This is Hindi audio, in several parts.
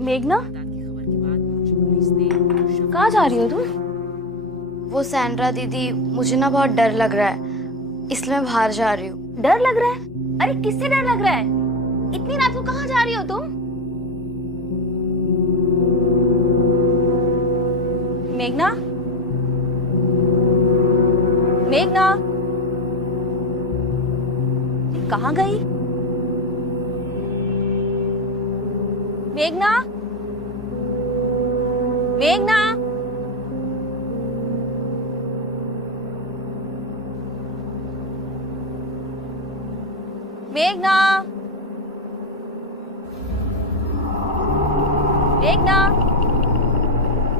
मेघना, कहाँ जा रही हो तुम? वो सैंड्रा दीदी, मुझे ना बहुत डर लग रहा है, इसलिए मैं बाहर जा रही हूँ। डर लग रहा है? अरे किससे डर लग रहा है? इतनी रात को कहाँ जा रही हो तुम? मेघना, मेघना, कहाँ गई? मेघना, मेघना, मेघना, मेघना,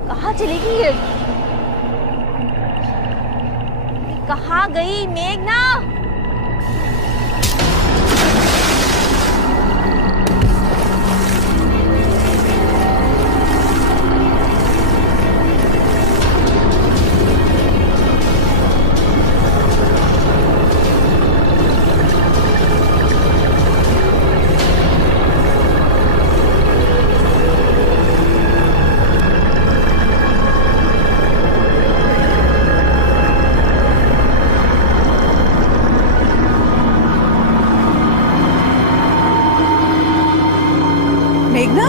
कहाँ चली गई है? कहाँ गई मेघना? मेघना,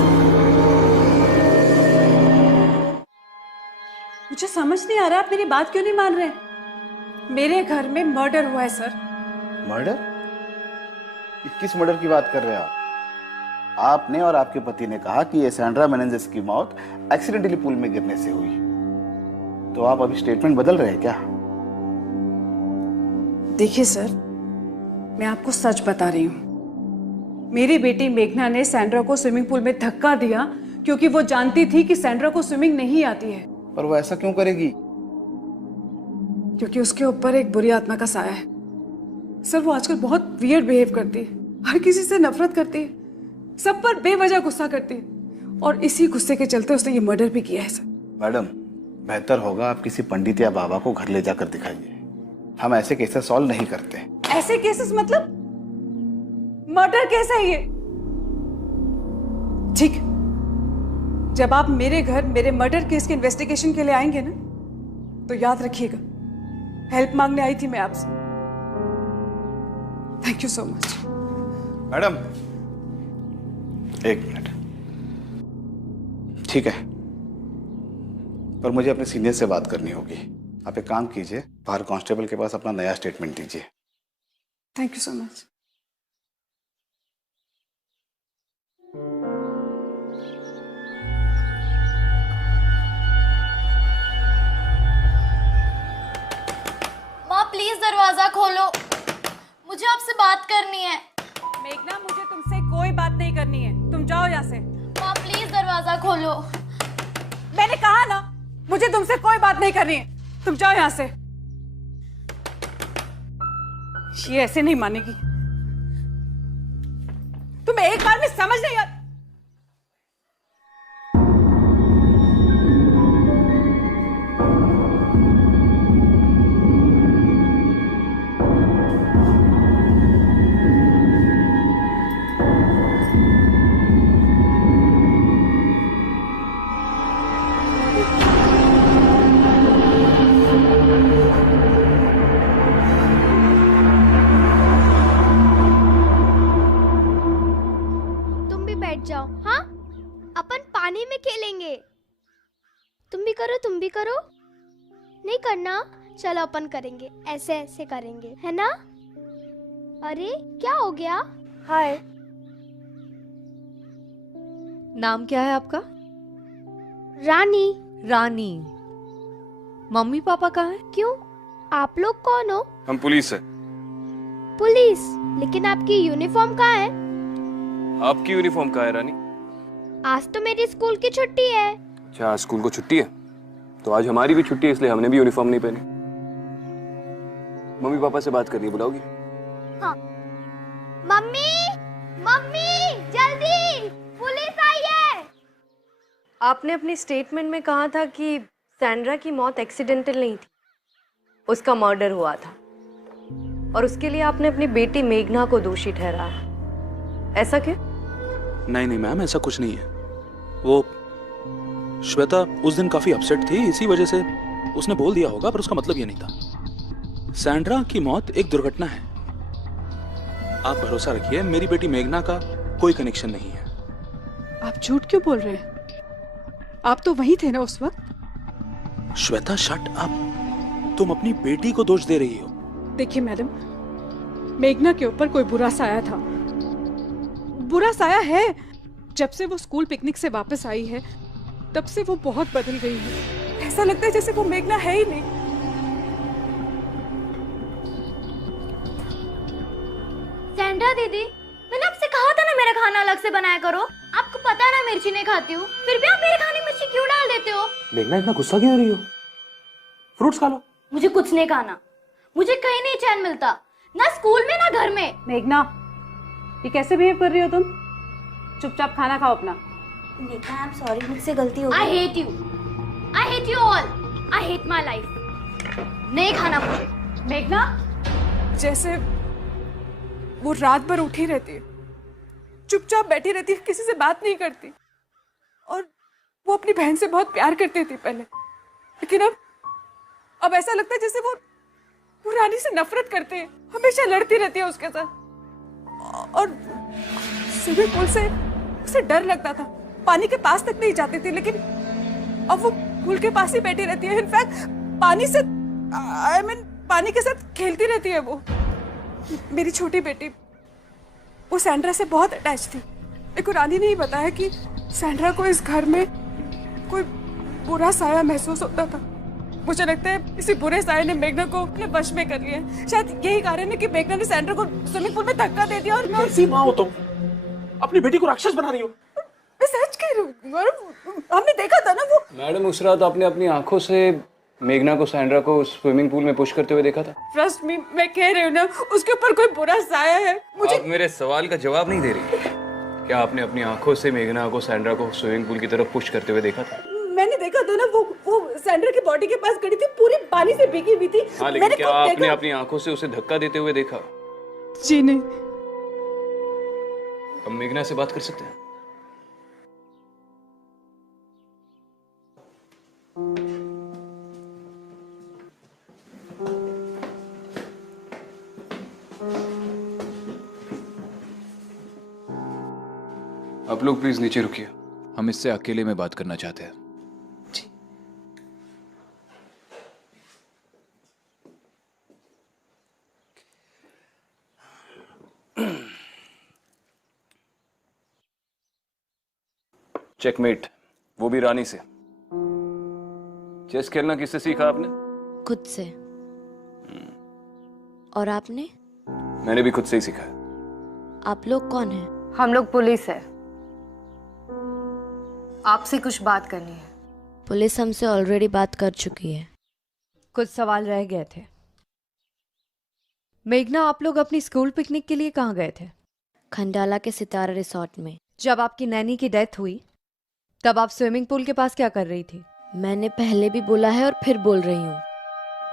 मुझे समझ नहीं आ रहा, आप मेरी बात क्यों नहीं मान रहे? मेरे घर में मर्डर हुआ है सर। मर्डर? किस मर्डर की बात कर रहे हैं आप? आपने और आपके पति ने कहा कि ये सैंड्रा मेनेंजेस की मौत एक्सीडेंटली पूल में गिरने से हुई, तो आप अभी स्टेटमेंट बदल रहे हैं क्या? देखिए सर, मैं आपको सच बता रही हूँ। मेरी बेटी मेघना ने सैंड्रा को स्विमिंग पूल में धक्का दिया क्योंकि वो जानती थी कि सैंड्रा को स्विमिंग नहीं आती है। पर वो ऐसा क्यों करेगी? क्योंकि उसके ऊपर एक बुरी आत्मा का साया है। सर, वो आजकल बहुत वियर्ड बिहेव करती है, हर किसी से नफरत करती है, सब पर बेवजह गुस्सा करती है, और इसी गुस्से के चलते उसने ये मर्डर भी किया है सर। मैडम, बेहतर होगा आप किसी पंडित या बाबा को घर ले जाकर दिखाइए। हम ऐसे केसेस सॉल्व नहीं करते। ऐसे केसेस मतलब? मर्डर केस है ये। ठीक, जब आप मेरे घर मेरे मर्डर केस के इन्वेस्टिगेशन के लिए आएंगे ना, तो याद रखिएगा, हेल्प मांगने आई थी मैं आपसे। Thank you so much. Madam, एक मिनट। ठीक है, पर मुझे अपने सीनियर से बात करनी होगी। आप एक काम कीजिए, बाहर कांस्टेबल के पास अपना नया स्टेटमेंट दीजिए। Thank you so much. माँ प्लीज दरवाजा खोलो, मुझे आपसे बात करनी है। मेघना, मुझे तुमसे कोई बात नहीं करनी है, तुम जाओ यहाँ से। माँ प्लीज दरवाजा खोलो। मैंने कहा ना, मुझे तुमसे कोई बात नहीं करनी है, तुम जाओ यहाँ से। ये ऐसे नहीं मानेगी, तुम्हें एक बार में समझ नहीं आता। बैठ जाओ। हाँ, अपन पानी में खेलेंगे। तुम भी करो, तुम भी करो। नहीं करना? चलो अपन करेंगे, ऐसे ऐसे करेंगे, है ना? अरे क्या हो गया? हाय, नाम क्या है आपका? रानी। रानी। मम्मी पापा कहाँ हैं? क्यों, आप लोग कौन हो? हम पुलिस है। पुलिस? लेकिन आपकी यूनिफॉर्म कहाँ है? आपकी यूनिफॉर्म कहाँ है रानी? आज तो मेरी स्कूल की छुट्टी है। अच्छा, आज स्कूल को छुट्टी है, तो आज हमारी भी छुट्टी है, इसलिए हमने भी यूनिफॉर्म नहीं पहनी। मम्मी पापा से बात करनी, बुलाओगी? हाँ। मम्मी, मम्मी जल्दी, पुलिस आई है। आपने अपने स्टेटमेंट में कहा था कि सैंड्रा की मौत एक्सीडेंटल नहीं थी, उसका मर्डर हुआ था, और उसके लिए आपने अपनी बेटी मेघना को दोषी ठहराया। ऐसा क्यों? नहीं नहीं मैम, ऐसा कुछ नहीं है। वो श्वेता उस दिन काफी अपसेट थी, इसी वजह से उसने बोल दिया होगा, पर उसका मतलब ये नहीं था। सैंड्रा की मौत एक दुर्घटना है। आप भरोसा रखिए, मेरी बेटी मेघना का कोई कनेक्शन नहीं है। आप झूठ क्यों बोल रहे हैं? आप तो वहीं थे ना उस वक्त। श्वेता शट अप, तुम अपनी बेटी को दोष दे रही हो। देखिए मैडम, मेघना के ऊपर कोई बुरा साया था, बुरा साया है। जब से वो स्कूल पिकनिक से वापस आई है तब से वो बहुत बदल गई है। ऐसा लगता है जैसे वो मेघना है ही नहीं। सैंड्रा दीदी, मैंने आपसे कहा था ना मेरा खाना अलग से बनाया करो। आपको पता है ना मिर्ची नहीं खाती हूँ, फिर भी आप मेरे खाने में मिर्ची क्यों डाल देते हो? मेघना इतना गुस्सा क्यों हो रही हो? फ्रूट्स खा लो। मुझे कुछ नहीं खाना, मुझे कहीं नहीं चैन मिलता, ना स्कूल में ना घर में। मेघना, ये कैसे बिहेव कर रही हो तुम? चुपचाप खाना खाओ अपना। मेघना, आई एम सॉरी, मुझसे गलती हो गई। I hate you, I hate you all, I hate my life. नहीं खाना मुझे। मेघना, जैसे वो रात भर उठी रहती है, चुपचाप बैठी रहती है, किसी से बात नहीं करती। और वो अपनी बहन से बहुत प्यार करती थी पहले, लेकिन अब ऐसा लगता है जैसे वो रानी से नफरत करते हैं, हमेशा लड़ती रहती है उसके साथ। और स्विमिंग पूल से उसे डर लगता था, पानी के पास तक नहीं जाती थी, लेकिन अब वो पूल के पास ही बैठी रहती है। इनफैक्ट पानी से पानी के साथ खेलती रहती है वो। मेरी छोटी बेटी वो सैंड्रा से बहुत अटैच थी। लेकिन रानी ने ही बताया कि सैंड्रा को इस घर में कोई बुरा साया महसूस होता था। मुझे लगता है इसी बुरे साये ने मेघना को अपने वश में कर लिया। शायद यही कारण है कि मेघना ने सैंड्रा को स्विमिंग पूल में धक्का दे दिया। और मैं कैसी माँ हो तुम? अपनी बेटी को राक्षस बना रही हो। मैं सच कह रही हूँ, हमने देखा था ना वो। मैडम, उस रात आपने अपनी आंखों से मेघना को सैंड्रा को स्विमिंग पूल में पुश करते हुए देखा था। ट्रस्ट मी, मैं कह रही हूँ ना, उसके ऊपर कोई बुरा साया है। मुझे आप मेरे सवाल का जवाब नहीं दे रही। क्या आपने अपनी आंखों से मेघना को सैंड्रा को स्विमिंग पूल की तरफ पुश करते हुए देखा था? मैंने देखा था ना, वो सैंड्रा की बॉडी के पास खड़ी थी, पूरी पानी से भीगी हुई थी। हाँ, लेकिन क्या आपने अपनी आंखों से उसे धक्का देते हुए देखा? जी नहीं। हम मेघना से बात कर सकते हैं? आप लोग प्लीज नीचे रुकिए, हम इससे अकेले में बात करना चाहते हैं। चेकमेट, वो भी रानी से। चेस खेलना किससे सीखा आपने? खुद से। और आपने? मैंने भी खुद से ही सीखा है। आप लोग कौन हैं? हम लोग पुलिस है, आपसे कुछ बात करनी है। पुलिस हमसे ऑलरेडी बात कर चुकी है। कुछ सवाल रह गए थे। मेघना, आप लोग अपनी स्कूल पिकनिक के लिए कहाँ गए थे? खंडाला के सितारा रिसोर्ट में। जब आपकी नैनी की डेथ हुई तब आप स्विमिंग पूल के पास क्या कर रही थी? मैंने पहले भी बोला है और फिर बोल रही हूँ,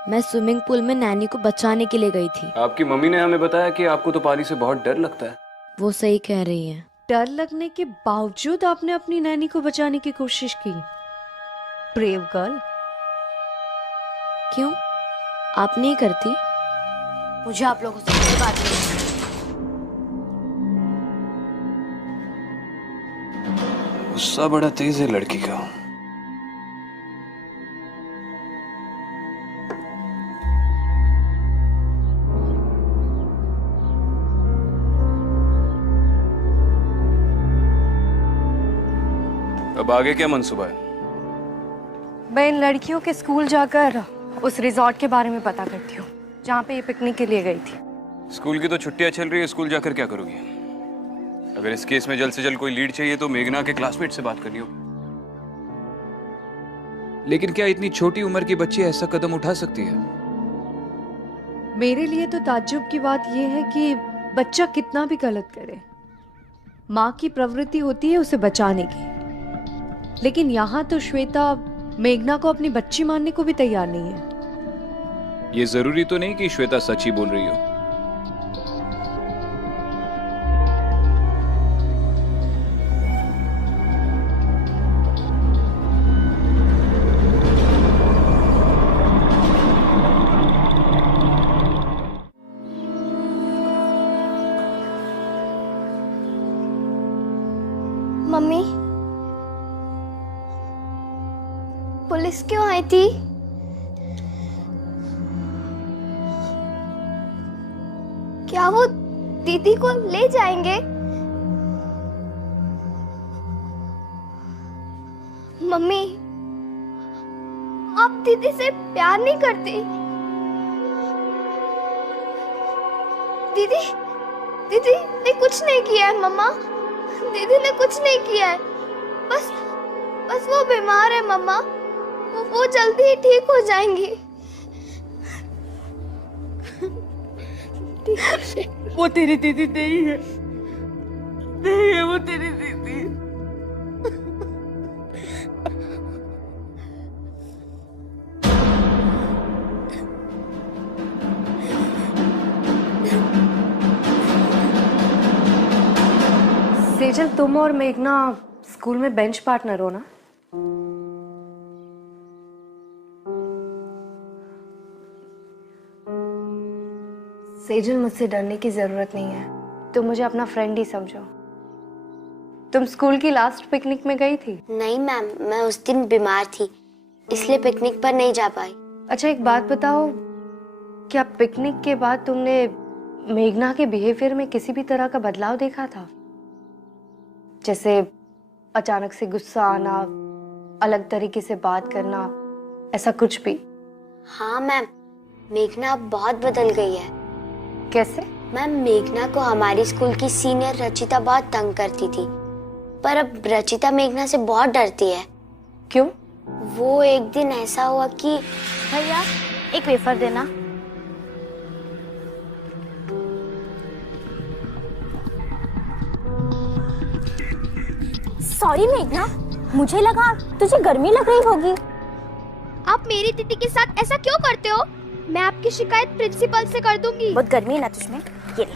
मैं स्विमिंग पूल में नैनी को बचाने के लिए गई थी। आपकी मम्मी ने हमें बताया कि आपको तो पानी से बहुत डर लगता है। वो सही कह रही है। डर लगने के बावजूद आपने अपनी नैनी को बचाने की कोशिश की। Brave girl. क्यों, आप नहीं करती? मुझे आप लोगों से कोई बात नहीं। गुस्सा बड़ा तेज है लड़की का। अब आगे क्या मंसूबा है? मैं इन लड़कियों के स्कूल जाकर उस रिजॉर्ट के बारे में पता करती हूँ जहाँ पे ये पिकनिक के लिए गई थी। स्कूल की तो छुट्टियां चल रही है, स्कूल जाकर क्या करोगी? अगर इस केस में जल्द से जल्द कोई लीड चाहिए तो मेघना के क्लासमेट से बात करनी होगी। लेकिन क्या इतनी छोटी उम्र की बच्ची ऐसा कदम उठा सकती है? मेरे लिए तो ताज्जुब की बात यह है कि बच्चा कितना भी गलत करे, माँ की प्रवृत्ति होती है उसे बचाने की। लेकिन यहाँ तो श्वेता मेघना को अपनी बच्ची मानने को भी तैयार नहीं है। ये जरूरी तो नहीं कि श्वेता सच ही बोल रही हो। मम्मी, पुलिस क्यों आई थी? क्या वो दीदी को ले जाएंगे? मम्मी, आप दीदी से प्यार नहीं करती? दीदी दीदी ने कुछ नहीं किया है मम्मा, दीदी ने कुछ नहीं किया है, बस बस वो बीमार है मम्मा, वो जल्दी ही ठीक हो जाएंगी। वो तेरी दीदी नहीं है, नहीं है वो तेरी दीदी। सेजल, तुम और मेघना स्कूल में बेंच पार्टनर हो ना? सेजल, मुझसे डरने की जरूरत नहीं है, तुम मुझे अपना फ्रेंड ही समझो। तुम स्कूल की लास्ट पिकनिक में गई थी? नहीं मैम, मैं उस दिन बीमार थी, इसलिए पिकनिक पर नहीं जा पाई। अच्छा, एक बात बताओ, क्या पिकनिक के बाद तुमने मेघना के बिहेवियर में किसी भी तरह का बदलाव देखा था? जैसे अचानक से गुस्सा आना, अलग तरीके से बात करना, ऐसा कुछ भी? हाँ मैम, मेघना अब बहुत बदल गई है। कैसे? मैम, मेघना को हमारी स्कूल की सीनियर रचिता बहुत तंग करती थी, पर अब रचिता मेघना से बहुत डरती है। क्यों? वो एक दिन ऐसा हुआ कि भैया एक वेफर देना। सॉरी मेघना, मुझे लगा तुझे गर्मी लग रही होगी। आप मेरी दीदी के साथ ऐसा क्यों करते हो? मैं आपकी शिकायत प्रिंसिपल से कर दूंगी। बहुत गर्मी है ना तुझमें, ये ले।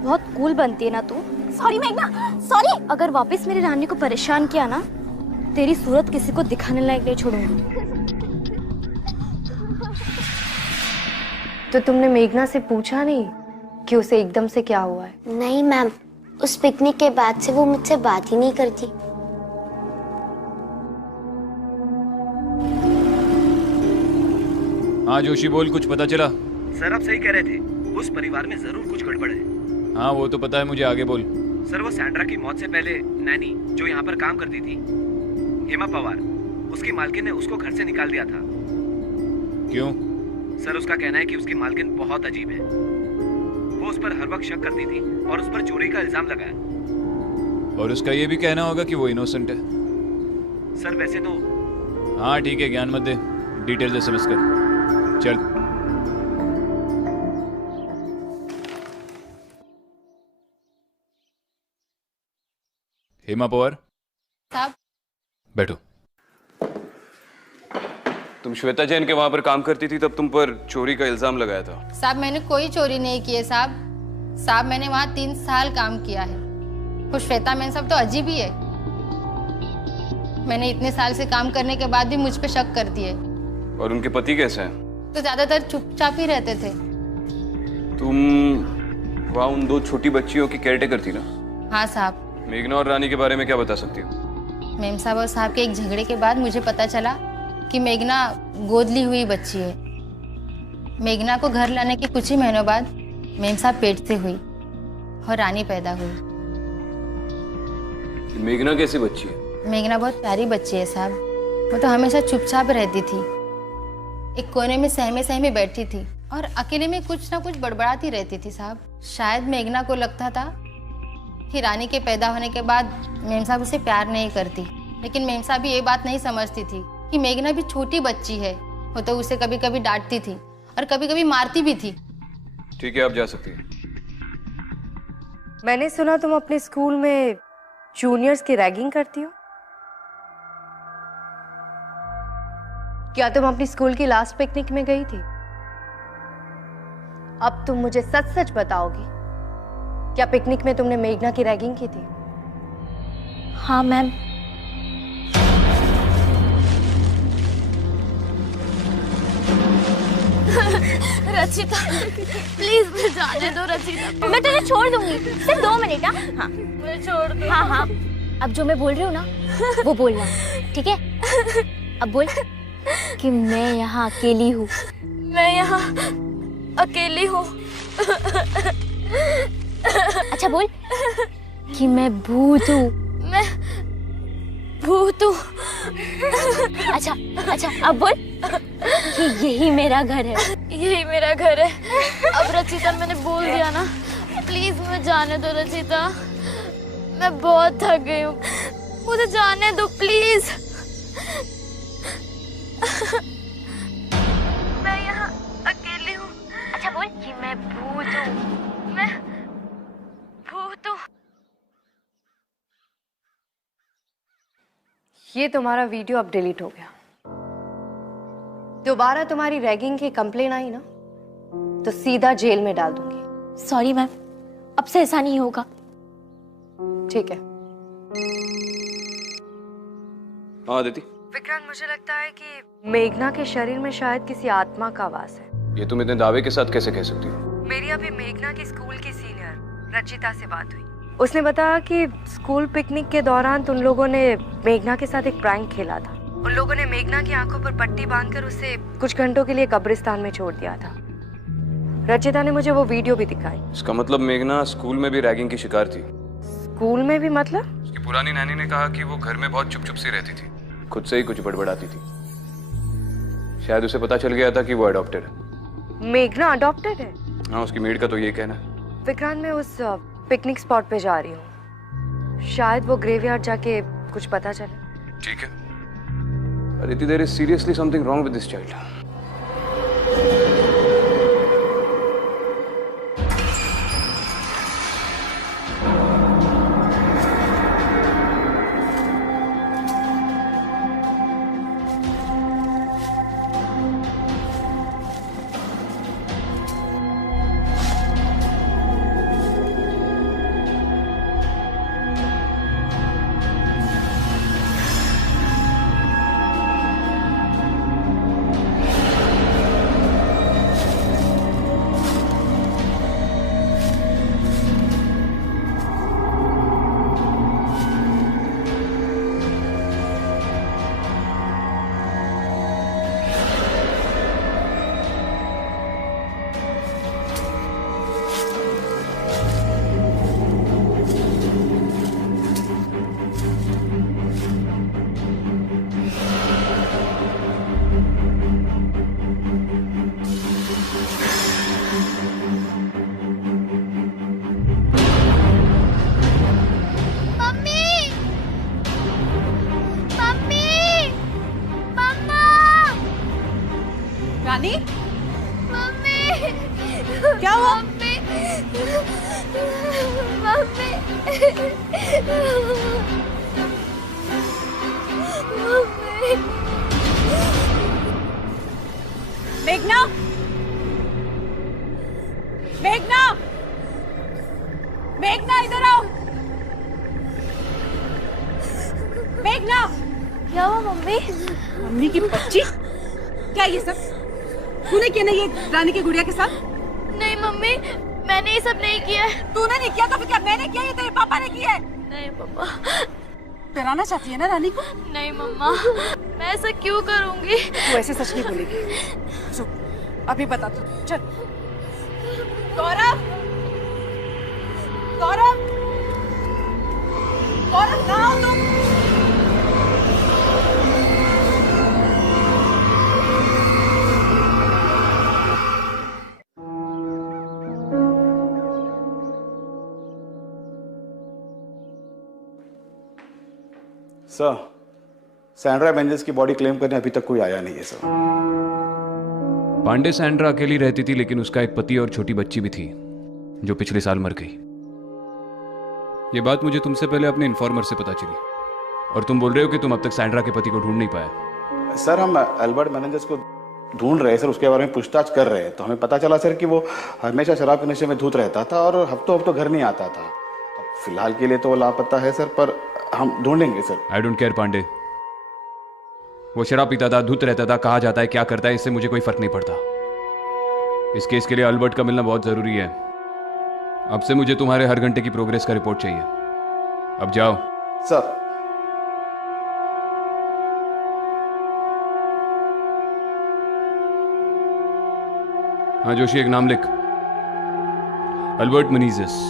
बहुत कूल बनती है ना तू। सॉरी मेघना, सॉरी। अगर वापस मेरी रानी को परेशान किया ना, तेरी सूरत किसी को दिखाने लायक नहीं छोड़ूंगी। तो तुमने मेघना से पूछा नहीं कि उसे एकदम से क्या हुआ है? नहीं मैम, उस पिकनिक के बाद से वो मुझसे बात ही नहीं करती। हाँ जोशी, बोल, कुछ पता चला? सर आप सही कह रहे थे, उस परिवार में जरूर कुछ गड़बड़ है। हाँ वो तो पता है मुझे, आगे बोल। सर वो सैंड्रा की मौत से पहले नैनी जो यहाँ पर काम करती थी, हेमा पवार, उसकी मालकिन ने उसको घर से निकाल दिया था। क्यों? सर उसका कहना है कि उसकी मालकिन बहुत अजीब है, वो उस पर हर वक्त शक करती थी और उस पर चोरी का इल्जाम लगाया। और उसका ये भी कहना होगा कि वो इनोसेंट है। सर वैसे तो हाँ ठीक है, ज्ञान मत दे, डिटेल्स एसएमएस कर। चल। हेमा पवार साहब, बैठो। तुम श्वेता जैन के वहां पर काम करती थी, तब तुम पर चोरी का इल्जाम लगाया था। साहब मैंने कोई चोरी नहीं की है साहब। साहब मैंने वहाँ 3 साल काम किया है। वो श्वेता मैन सब तो अजीब ही है। मैंने इतने साल से काम करने के बाद भी मुझ पे शक करती है। और उनके पति कैसे हैं? तो ज्यादातर चुपचाप ही रहते थे। तुम वहाँ उन 2 छोटी बच्चियों की केयरटेकर थी ना? हाँ साहब। मेघना और रानी के बारे में क्या बता सकती हो? मेम साहब और साहब के एक झगड़े के बाद मुझे पता चला कि मेघना गोद ली हुई बच्ची है। मेघना को घर लाने के कुछ ही महीनों बाद मेम साहब पेट से हुई और रानी पैदा हुई। मेघना कैसी बच्ची है? मेघना बहुत प्यारी बच्ची है साहब। वो तो हमेशा चुपचाप रहती थी, एक कोने में सहमे सहमे बैठती थी और अकेले में कुछ ना कुछ बड़बड़ाती रहती थी साहब। शायद मेघना को लगता था कि रानी के पैदा होने के बाद मेम साहब उसे प्यार नहीं करती, लेकिन मेम साहब भी ये बात नहीं समझती थी कि मेघना भी छोटी बच्ची है। वो तो उसे कभी कभी डांटती थी और कभी कभी मारती भी थी। ठीक है, आप जा सकती हैं। मैंने सुना तुम अपने स्कूल में जूनियर्स की रैगिंग करती हो। क्या तुम अपनी स्कूल की लास्ट पिकनिक में गई थी? अब तुम मुझे सच सच बताओगी, क्या पिकनिक में तुमने मेघना की रैगिंग की थी? हाँ मैम। रचिता प्लीज मुझे जाने दो रचिता। मैं तुझे छोड़ दूंगी, सिर्फ 2 मिनट। हाँ मुझे छोड़ दो। हाँ हाँ अब जो मैं बोल रही हूँ ना वो बोलना, ठीक है? अब बोल कि मैं यहाँ अकेली हूँ। मैं यहाँ अकेली हूँ। अच्छा बोल कि मैं भूत हूँ। मैं भूत हूँ। अच्छा अच्छा अब बोल कि यही मेरा घर है। यही मेरा घर है। अब रचिता मैंने बोल दिया ना, प्लीज मुझे जाने दो रचिता, मैं बहुत थक गई हूँ, मुझे जाने दो प्लीज। मैं यहाँ अकेली हूँ। अच्छा बोल कि मैं भूत हूँ। मैं भूत हूँ। ये तुम्हारा वीडियो अब डिलीट हो गया। दोबारा तुम्हारी रैगिंग की कंप्लेन आई ना तो सीधा जेल में डाल दूंगी। सॉरी मैम, अब से ऐसा नहीं होगा। ठीक है। हाँ आदिति, विक्रांत मुझे लगता है कि मेघना के शरीर में शायद किसी आत्मा का वास है। ये तुम इतने दावे के साथ कैसे कह सकती हो? मेरी अभी मेघना की स्कूल की सीनियर रचिता से बात हुई। उसने बताया कि स्कूल पिकनिक के दौरान तुम लोगों ने मेघना के साथ एक प्रैंक खेला था। उन लोगों ने मेघना की आंखों पर पट्टी बांधकर उसे कुछ घंटों के लिए कब्रिस्तान में छोड़ दिया था। रचिता ने मुझे वो वीडियो भी दिखाई। इसका मतलब मेघना स्कूल में भी रैगिंग की शिकार थी। स्कूल में भी मतलब? उसकी पुरानी नानी ने कहा कि वो घर में बहुत चुप चुप सी रहती थी, खुद से ही कुछ बड़बड़ाती थी। शायद उसे पता चल गया था कि वो अडॉप्टेड है। मेघना अडॉप्टेड है? हाँ, उसकी मेड का तो यही कहना है। विक्रांत मैं उस पिकनिक स्पॉट पे जा रही हूँ, शायद वो ग्रेवयार्ड जाके कुछ पता चले। ठीक है। Aditi, there is seriously something wrong with this child. Rani, mummy क्या हुआ? मम्मी मेघना, मेघना, मेघना इधर आओ। मेघना, क्या हुआ मम्मी? मम्मी की बच्ची, क्या ये सब तूने किया ना ये रानी की गुड़िया के साथ? नहीं मम्मी, मैंने ये सब नहीं किया है। तूने नहीं किया तो फिर क्या मैंने किया? ये तेरे पापा ने किया है। नहीं पापा। डराना चाहती है ना रानी को? नहीं मम्मा, मैं ऐसा क्यों करूंगी? तू ऐसे सच नहीं बोलेगी। चुप, अभी बता तू। चल। गौरव, गौरव, गौरव ना आओ तुम। सर, सैंड्रा मेंजेस की बॉडी क्लेम करने अभी तक कोई आया नहीं है सर। पांडे सैंड्रा अकेली रहती थी, लेकिन उसका एक पति और छोटी बच्ची भी थी जो पिछले साल मर गई। ये बात मुझे तुमसे पहले अपने इन्फॉर्मर से पता चली, और तुम बोल रहे हो कि तुम अब तक सैंड्रा के पति को ढूंढ नहीं पाए। सर, हम एल्बर्ट मेनेंजेस को ढूंढ रहे हैं सर, उसके बारे में पूछताछ कर रहे हैं। तो हमें पता चला सर कि वो हमेशा शराब के नशे में धुत रहता था और हफ्तों हफ्तों घर नहीं आता था। अब फिलहाल के लिए तो वो लापता है सर, पर हम ढूंढेंगे sir. I don't care Pandey, वो शराब पीता था, धुत रहता था, कहाँ जाता है, क्या करता है, इससे मुझे कोई फर्क नहीं पड़ता। इस केस के लिए अल्बर्ट का मिलना बहुत जरूरी है। अब से मुझे तुम्हारे हर घंटे की प्रोग्रेस का रिपोर्ट चाहिए। अब जाओ। सर। हाँ जोशी, एक नाम लिख। अल्बर्ट मनीजिस।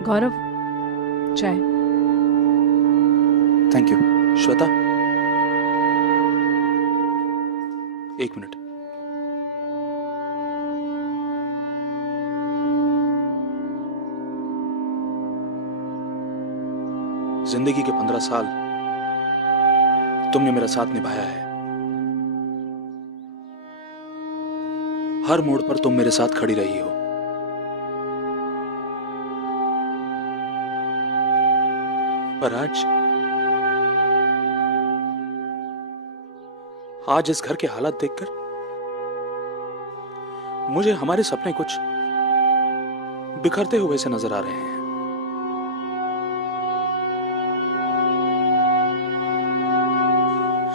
गौरव, चाय। Thank you. श्वेता, एक मिनट। जिंदगी के 15 साल तुमने मेरा साथ निभाया है। हर मोड़ पर तुम मेरे साथ खड़ी रही हो। पर आज इस घर के हालात देखकर मुझे हमारे सपने कुछ बिखरते हुए से नजर आ रहे हैं।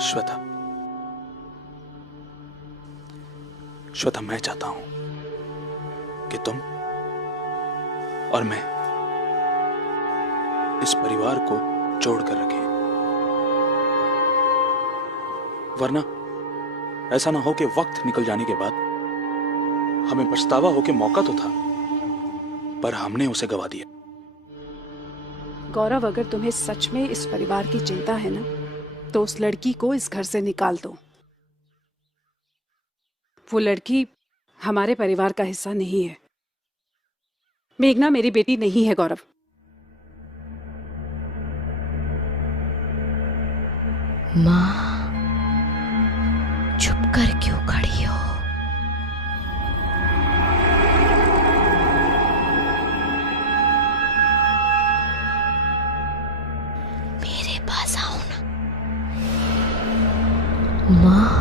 श्वेता, श्वेता, मैं चाहता हूं कि तुम और मैं इस परिवार को जोड़कर रखें, वरना ऐसा ना हो कि वक्त निकल जाने के बाद हमें पछतावा हो कि मौका तो था पर हमने उसे गवा दिया। गौरव, अगर तुम्हें सच में इस परिवार की चिंता है ना, तो उस लड़की को इस घर से निकाल दो। वो लड़की हमारे परिवार का हिस्सा नहीं है। मेघना मेरी बेटी नहीं है गौरव। माँ, चुप कर क्यों खड़ी हो? मेरे पास आओ ना। माँ,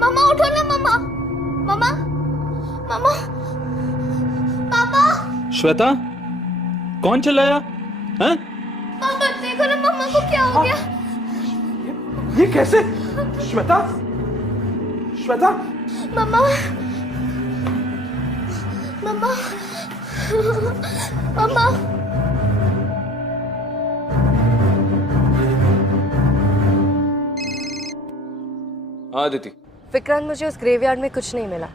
मम्मा उठो ना मम्मा। मम्मा, मम्मा, पापा। श्वेता, कौन चिल्लाया? हैं? पापा देखो ना मम्मा को क्या हो गया। ये कैसे? श्वेता, श्वेता। मम्मा, मम्मा, मम्मा। हाँ अदिति। विक्रांत, मुझे उस ग्रेवयार्ड में कुछ नहीं मिला।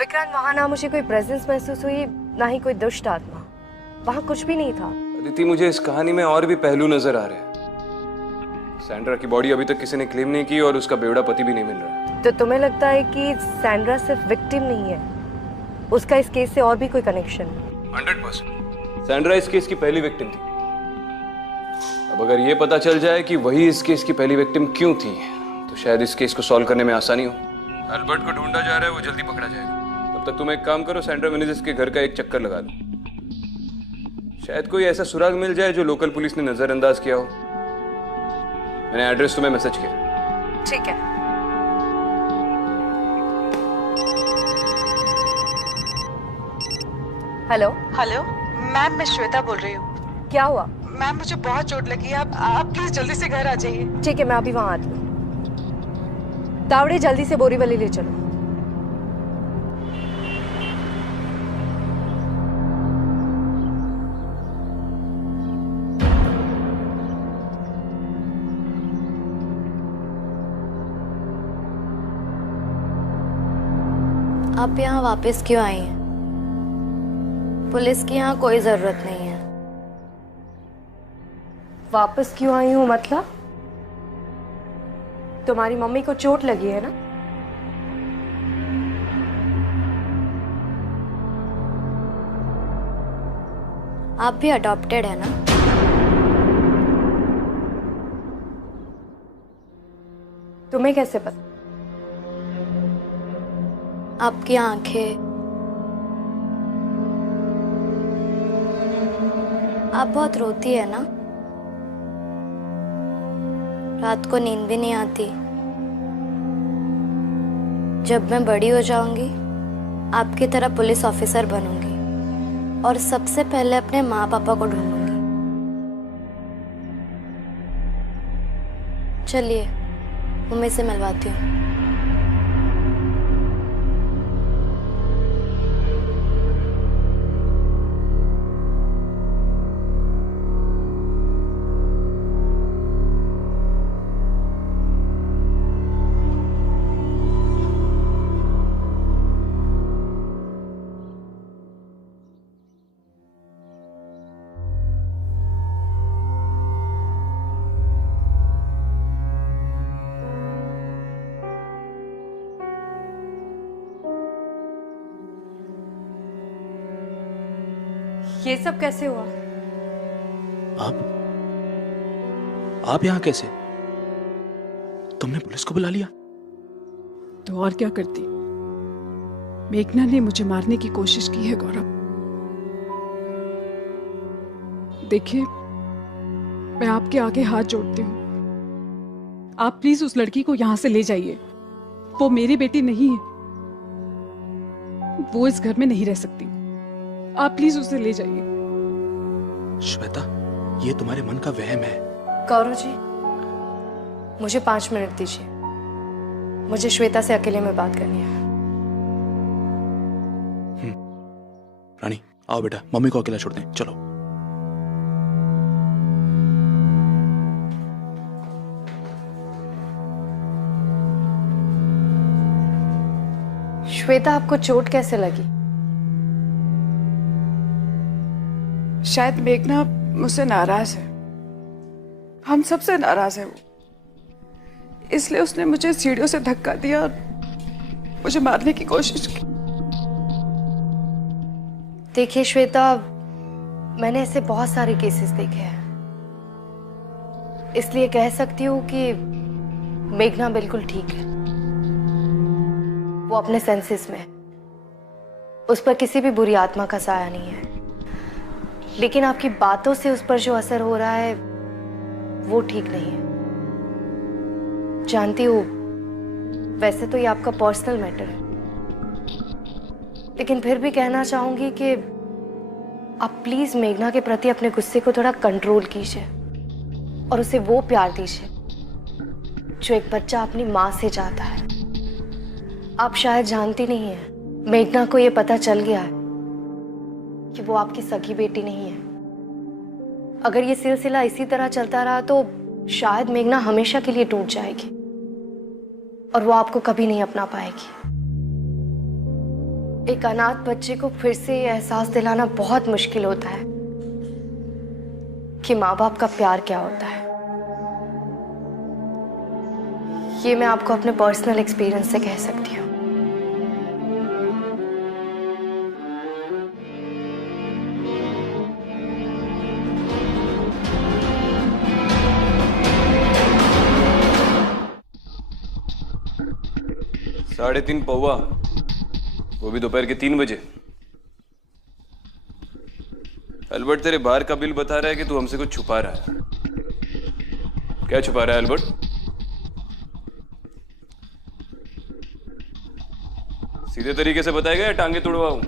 विक्रांत, वहाँ ना मुझे कोई प्रेजेंस महसूस हुई, ना ही कोई दुष्ट आत्मा। वहाँ कुछ भी नहीं था। अदिति, मुझे इस कहानी में और भी पहलू नजर आ रहे हैं। सैंड्रा की बॉडी अभी तक किसी ने क्लेम नहीं की और उसका बेवड़ा पति भी नहीं मिल रहा है। तो तुम्हें लगता है कि सैंड्रा सिर्फ विक्टिम नहीं है, उसका इस केस से और भी कोई कनेक्शन है? 100%। सैंड्रा इस केस की पहली विक्टिम थी। अब अगर ये पता चल जाए कि वही इस केस की पहली विक्टिम क्यों थी, तो शायद इस केस को सॉल्व करने में आसानी हो। अल्बर्ट को ढूंढा जा रहा है, वो जल्दी पकड़ा जाएगा। तब तक तुम एक काम करो, सैंड्रा मेनेजेस के घर का एक चक्कर लगा लो। शायद कोई ऐसा सुराग मिल जाए जो लोकल पुलिस ने नजरअंदाज किया हो। मैंने एड्रेस तुम्हें मैसेज किया। ठीक है। हेलो हेलो मैम, मैं श्वेता बोल रही हूँ। क्या हुआ? मैम मुझे बहुत चोट लगी है, आप प्लीज जल्दी से घर आ जाइए। ठीक है, मैं अभी वहां आती हूँ। तावड़े जल्दी से बोरीवली ले चलो। आप यहाँ वापस क्यों आई हैं? पुलिस की यहाँ कोई जरूरत नहीं है। वापस क्यों आई हूँ मतलब? तुम्हारी मम्मी को चोट लगी है ना? आप भी अडॉप्टेड है ना? तुम्हें कैसे पता? आपकी आंखें, आप बहुत रोती है ना? रात को नींद भी नहीं आती। जब मैं बड़ी हो जाऊंगी, आपकी तरह पुलिस ऑफिसर बनूंगी और सबसे पहले अपने माँ पापा को ढूंढूंगी। चलिए, मम्मी से मिलवाती हूँ। ये सब कैसे हुआ? आप यहाँ कैसे? तुमने पुलिस को बुला लिया? तो और क्या करती? मेघना ने मुझे मारने की कोशिश की है गौरव। देखिए, मैं आपके आगे हाथ जोड़ती हूँ। आप प्लीज उस लड़की को यहाँ से ले जाइए। वो मेरी बेटी नहीं है। वो इस घर में नहीं रह सकती। आप प्लीज उसे ले जाइए। श्वेता, ये तुम्हारे मन का वहम है। गौरव जी, मुझे 5 मिनट दीजिए। मुझे श्वेता से अकेले में बात करनी है। रानी, आओ बेटा, मम्मी को अकेला छोड़ दें। चलो। श्वेता, आपको चोट कैसे लगी? शायद मेघना मुझसे नाराज है। हम सबसे नाराज है वो। इसलिए उसने मुझे सीढ़ियों से धक्का दिया और मुझे मारने की कोशिश की। देखिए श्वेता, मैंने ऐसे बहुत सारे केसेस देखे हैं, इसलिए कह सकती हूँ कि मेघना बिल्कुल ठीक है। वो अपने सेंसेस में है। उस पर किसी भी बुरी आत्मा का साया नहीं है। लेकिन आपकी बातों से उस पर जो असर हो रहा है वो ठीक नहीं है। जानती हूँ, वैसे तो ये आपका पर्सनल मैटर है, लेकिन फिर भी कहना चाहूंगी कि आप प्लीज मेघना के प्रति अपने गुस्से को थोड़ा कंट्रोल कीजिए और उसे वो प्यार दीजिए जो एक बच्चा अपनी माँ से चाहता है। आप शायद जानती नहीं है, मेघना को ये पता चल गया है कि वो आपकी सगी बेटी नहीं है। अगर ये सिलसिला इसी तरह चलता रहा तो शायद मेघना हमेशा के लिए टूट जाएगी और वो आपको कभी नहीं अपना पाएगी। एक अनाथ बच्चे को फिर से ये एहसास दिलाना बहुत मुश्किल होता है कि माँ बाप का प्यार क्या होता है। ये मैं आपको अपने पर्सनल एक्सपीरियंस से कह सकती हूँ। 3:30 पौवा, वो भी दोपहर के 3 बजे। अल्बर्ट, तेरे बाहर का बिल बता रहा है कि तू हमसे कुछ छुपा रहा है। क्या छुपा रहा है अल्बर्ट? सीधे तरीके से बताएगा या टांगे तुड़वाऊं?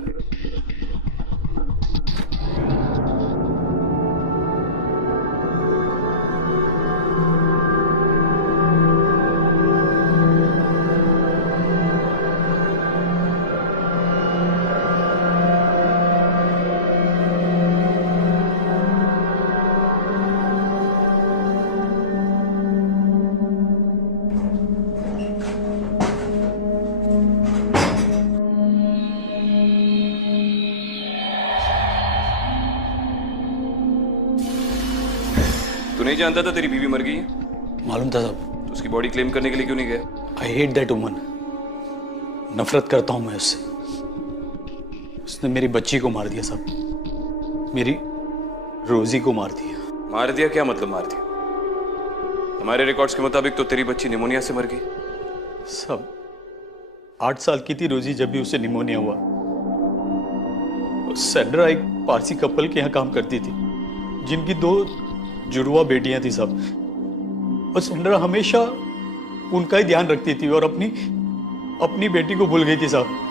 तू नहीं जानता था तेरी बीवी मर गई है? मालूम था साहब। तो उसकी बॉडी क्लेम करने के लिए क्यों नहीं गया? I hate that woman. नफरत करता हूं मैं उससे। उसने मेरी बच्ची को मार दिया साहब, मेरी रोजी को मार दिया। मार दिया? क्या मतलब मार दिया? हमारे रिकॉर्ड्स के मुताबिक तो तेरी बच्ची निमोनिया से मर गई। सब 8 साल की थी रोजी जब भी उसे निमोनिया हुआ। और सैंड्रा एक पारसी कपल के यहाँ काम करती थी जिनकी 2 जुड़वा बेटियां थी सब। और सैंड्रा हमेशा उनका ही ध्यान रखती थी और अपनी बेटी को भूल गई थी साहब।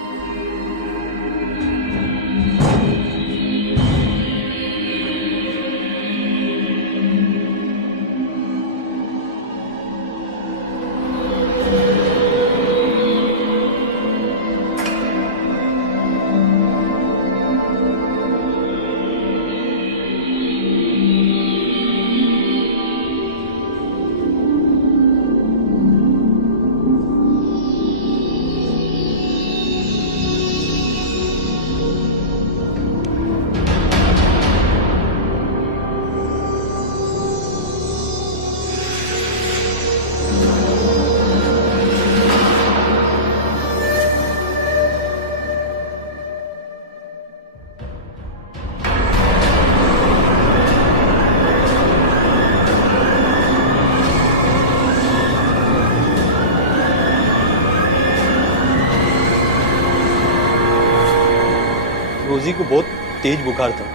रोजी को बहुत तेज बुखार था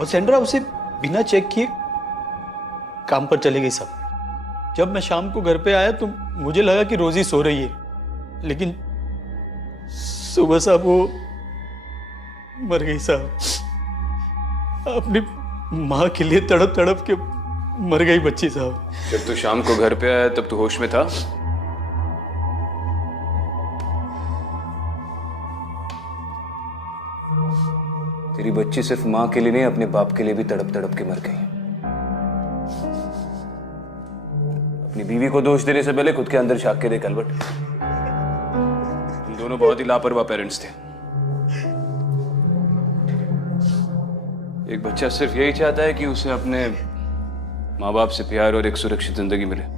और सैंड्रा उसे बिना चेक किए काम पर चली गई साहब। जब मैं शाम को घर पे आया तो मुझे लगा कि रोजी सो रही है, लेकिन सुबह साहब वो मर गई साहब। अपनी माँ के लिए तड़प तड़प के मर गई बच्ची साहब। जब तू शाम को घर पे आया तब तू होश में था? तेरी बच्ची सिर्फ मां के लिए नहीं, अपने बाप के लिए भी तड़प तड़प के मर गई। अपनी बीवी को दोष देने से पहले खुद के अंदर झांक के देख अल्बर्ट। तुम दोनों बहुत ही लापरवाह पेरेंट्स थे। एक बच्चा सिर्फ यही चाहता है कि उसे अपने माँ बाप से प्यार और एक सुरक्षित जिंदगी मिले।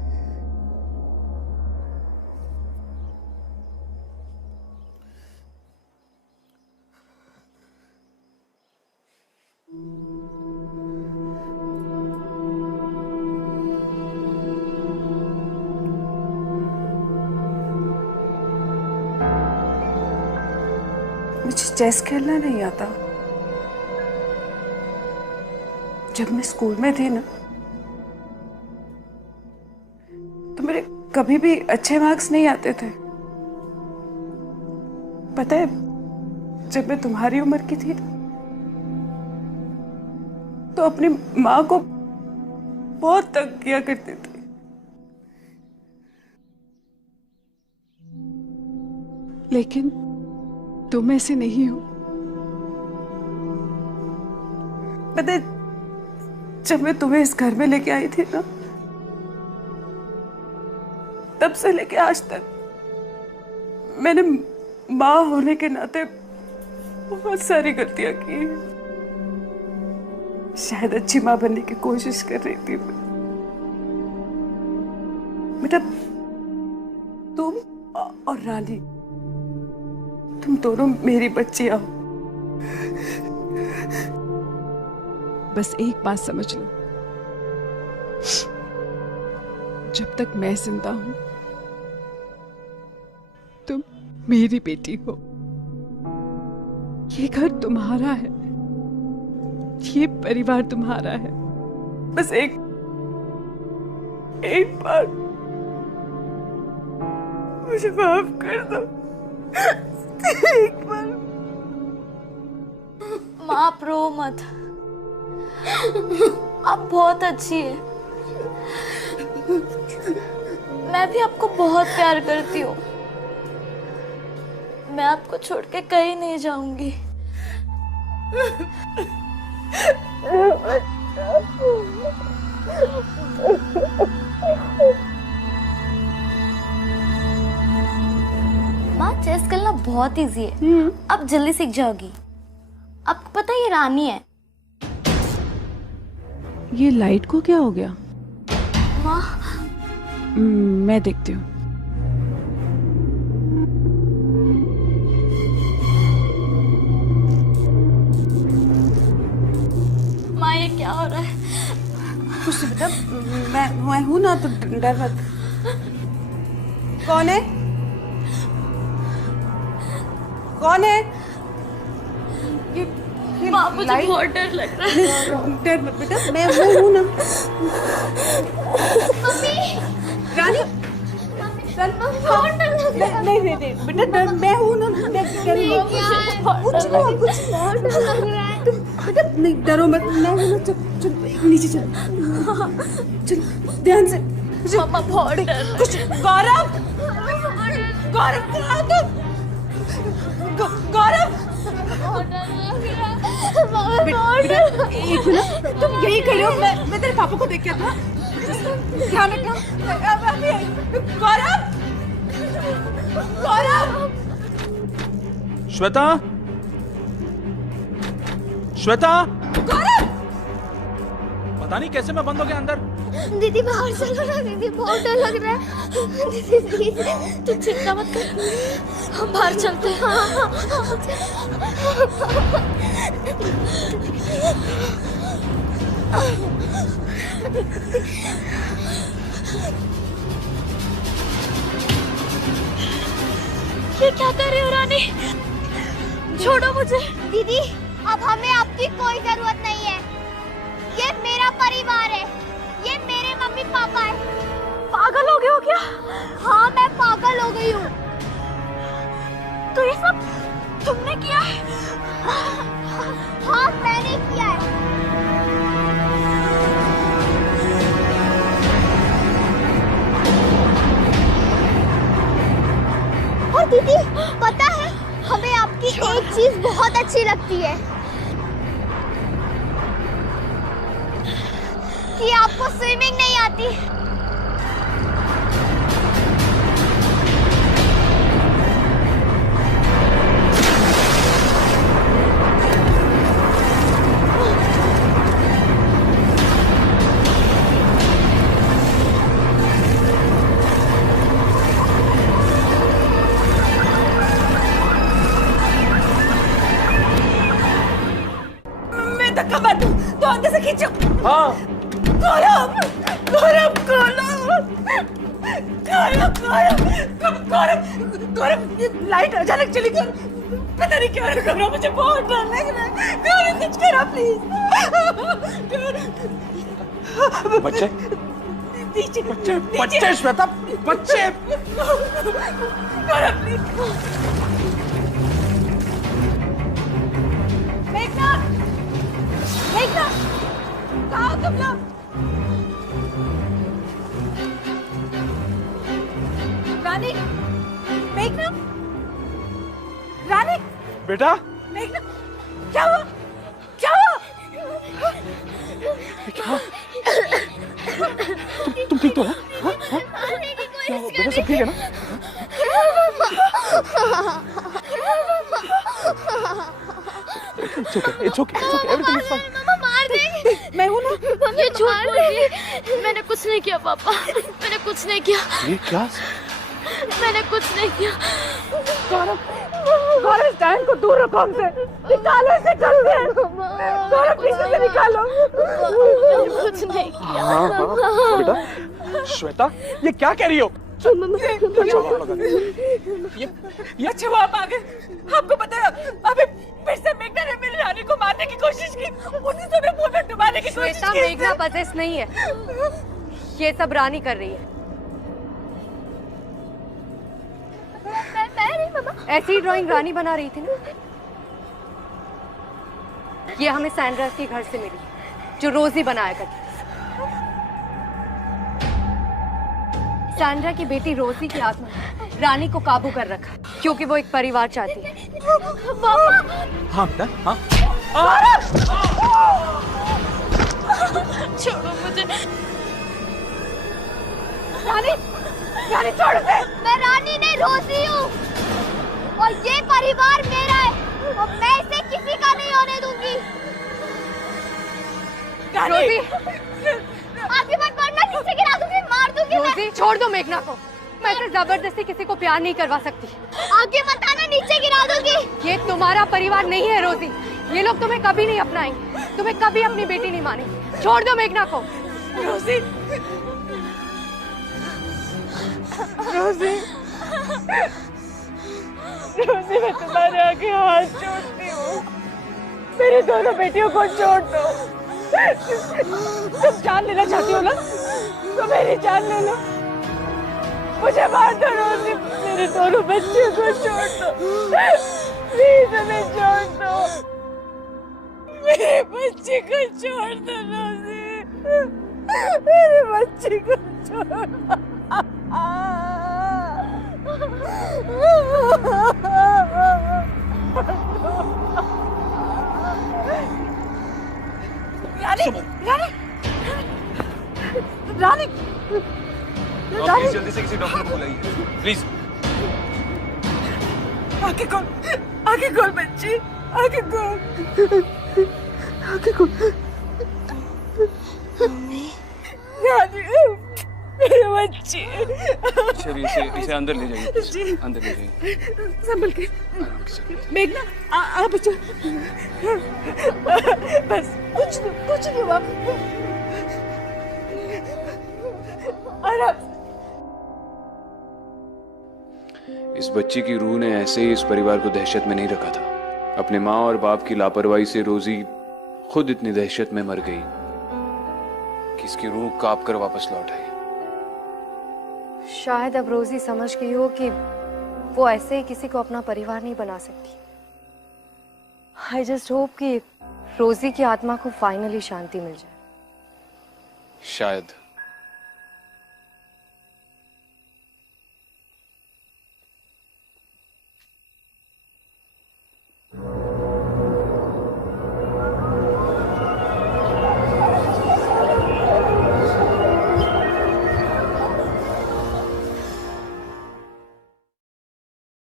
मुझे चेस खेलना नहीं आता। जब मैं स्कूल में थी ना तो मेरे कभी भी अच्छे मार्क्स नहीं आते थे। पता है, जब मैं तुम्हारी उम्र की थी तो अपनी माँ को बहुत तंग किया करती थी। लेकिन तुम ऐसे नहीं हो। पता है, जब मैं तुम्हें इस घर में लेके आई थी ना, तब से लेके आज तक मैंने माँ होने के नाते बहुत सारी गलतियां की। शायद अच्छी माँ बनने की कोशिश कर रही थी मैं। बेटा, तुम और रानी, तुम दोनों मेरी बच्चियां हो। बस एक बात समझ लो, जब तक मैं जिंदा हूं मेरी बेटी हो। ये घर तुम्हारा है, ये परिवार तुम्हारा है। बस एक बार मुझे माफ कर दो, एक बार। माँ आप रो मत, आप बहुत अच्छी है। मैं भी आपको बहुत प्यार करती हूँ। मैं आपको छोड़ के कहीं नहीं जाऊंगी। माँ चेस खेलना बहुत इजी है, आप जल्दी सीख जाओगी। आपको पता है ये रानी है। ये लाइट को क्या हो गया? माँ मैं देखती हूँ। माँ ये क्या हो रहा है? कुछ नहीं बेटा, मैं हूं ना, तो डर मत। कौन है? कौन है? ये माँ मुझे बहुत डर लग रहा है। डर मत बेटा, मैं हूं ना। रानी, नहीं बेटा, डर मैं हूं ना। बेटा नहीं डरो मत, मैं हूं ना। चल नीचे चल, चल ध्यान से। मामा बहुत डर लग कुछ गौरव, गौरव कहाँ तुम? गौरव, बेटा एक मिनट, तुम यही खड़े हो। मैं तेरे पापा को देख के था। ध्यान रखना। गौरव, गौरव। श्वेता, श्वेता, गौरव, पता नहीं कैसे मैं बंद हो गया अंदर। दीदी बाहर चलो ना, दीदी बहुत डर लग रहा है। दीदी प्लीज तू चिंता मत कर, हम बाहर चलते हैं। ये क्या कर रही हो रानी? छोड़ो मुझे। दीदी अब हमें आपकी कोई जरूरत नहीं है। ये मेरा परिवार है, ये मेरे मम्मी पापा है। पागल हो गए हो क्या? हाँ मैं पागल हो गई हूँ। तो ये सब तुमने किया है? हाँ मैंने किया है। और दीदी पता है हमें आपकी एक चीज बहुत अच्छी लगती है कि आपको स्विमिंग नहीं आती। धक्का मत, तो अंदर से खींचो। हाँ गौरव, गौरव, गौरव, गौरव, गौरव, गौरव, लाइट अचानक चली गई। पता नहीं क्या कर रहा, मुझे बहुत डर लग रहा है। गौरव कुछ करो प्लीज। बच्चे, नीचे, बच्चे, बच्चे श्वेता, बच्चे। गौरव प्लीज। मेघना, मेघना, कहाँ हो तुम लोग? रानी, मेघना, रानी, बेटा, मेघना, क्या हुआ? क्या हुआ? तुम ठीक तो हो? हाँ? हाँ? बेटा सब ठीक है ना? It's okay. Everything is fine. मामा मार देंगे। मैं हूँ ना। ये झूठ बोल रही है। मैंने कुछ नहीं किया पापा, मैंने कुछ नहीं किया। ये क्या? मैंने कुछ नहीं किया। गौरव, गौरव स्टैंड को दूर रखो हमसे। निकालो इसे जल्दी। गौरव पीछे से निकालो। मैंने कुछ नहीं किया। हाँ, बेटा, श्वेता, ये क्या कह रही हो? अच्छा वो आप आ गए। आपको पता है अभी फिर से मेघना ने मेरी रानी को मारने की कोशिश की, उसी समय पूल में डुबाने की कोशिश श्वेता, की। मेघना पजेस नहीं है, ये सब रानी कर रही है। मैं नहीं मम्मा। ऐसी ड्राइंग रानी बना रही थी ना। ये हमें सैंड्रा के घर से मिली, जो रोजी बनाया करती। सैंड्रा की बेटी रोजी की आत्मा ने रानी को काबू कर रखा, क्योंकि वो एक परिवार चाहती है। हाँ बेटा, हाँ। छोड़ो मुझे। रानी, रानी छोड़ दे। मैं रानी नहीं, रोजी हूँ, और ये परिवार मेरा है, और मैं इसे किसी का नहीं होने दूंगी। रोजी, आगे मत बढ़ना, नीचे गिरा दूंगी, मार दूंगी मैं। रोजी, छोड़ दो मेघना को। मैं इसे जबरदस्ती किसी को प्यार नहीं करवा सकती। आगे मत आना, नीचे गिरा दूंगी। ये तुम्हारा परिवार नहीं है रोजी। ये लोग तुम्हें कभी नहीं अपनाएंगे, तुम्हें कभी अपनी बेटी नहीं मानेंगे। छोड़ दो मेघना को। रोजी, रोजी, रोजी, मैं तुम्हारे आगे हाथ जोड़ती हूँ, मेरी दोनों बेटियों को छोड़ दो। तुम जान लेना चाहती हो ना, तो मेरी जान ले लो, मुझे मार दो रोजी, मेरे दोनों बच्चों को छोड़ दो, प्लीज हमें छोड़ दो, मेरे बच्चे को छोड़ दो रोजी, मेरे बच्चे को छोड़ दो। रानी, रानी, रानी, प्लीज जल्दी से किसी डॉक्टर को बुलाइए, प्लीज। आगे खोल बच्ची, आगे खोल, आगे खोल। रानी, मेरे बच्चे। चलिए इसे अंदर ले जाइए, अंदर ले जाइए। संभल के। मेघना, आ बच्चों, बस कुछ नहीं हुआ। आराम। इस बच्ची की रूह ने ऐसे ही इस परिवार को दहशत में नहीं रखा था। अपने माँ और बाप की लापरवाही से रोजी खुद इतनी दहशत में मर गई कि इसकी रूह कांप कर वापस लौट आई। शायद अब रोजी समझ गई हो कि वो ऐसे ही किसी को अपना परिवार नहीं बना सकती। आई जस्ट होप कि रोजी की आत्मा को फाइनली शांति मिल जाए। शायद।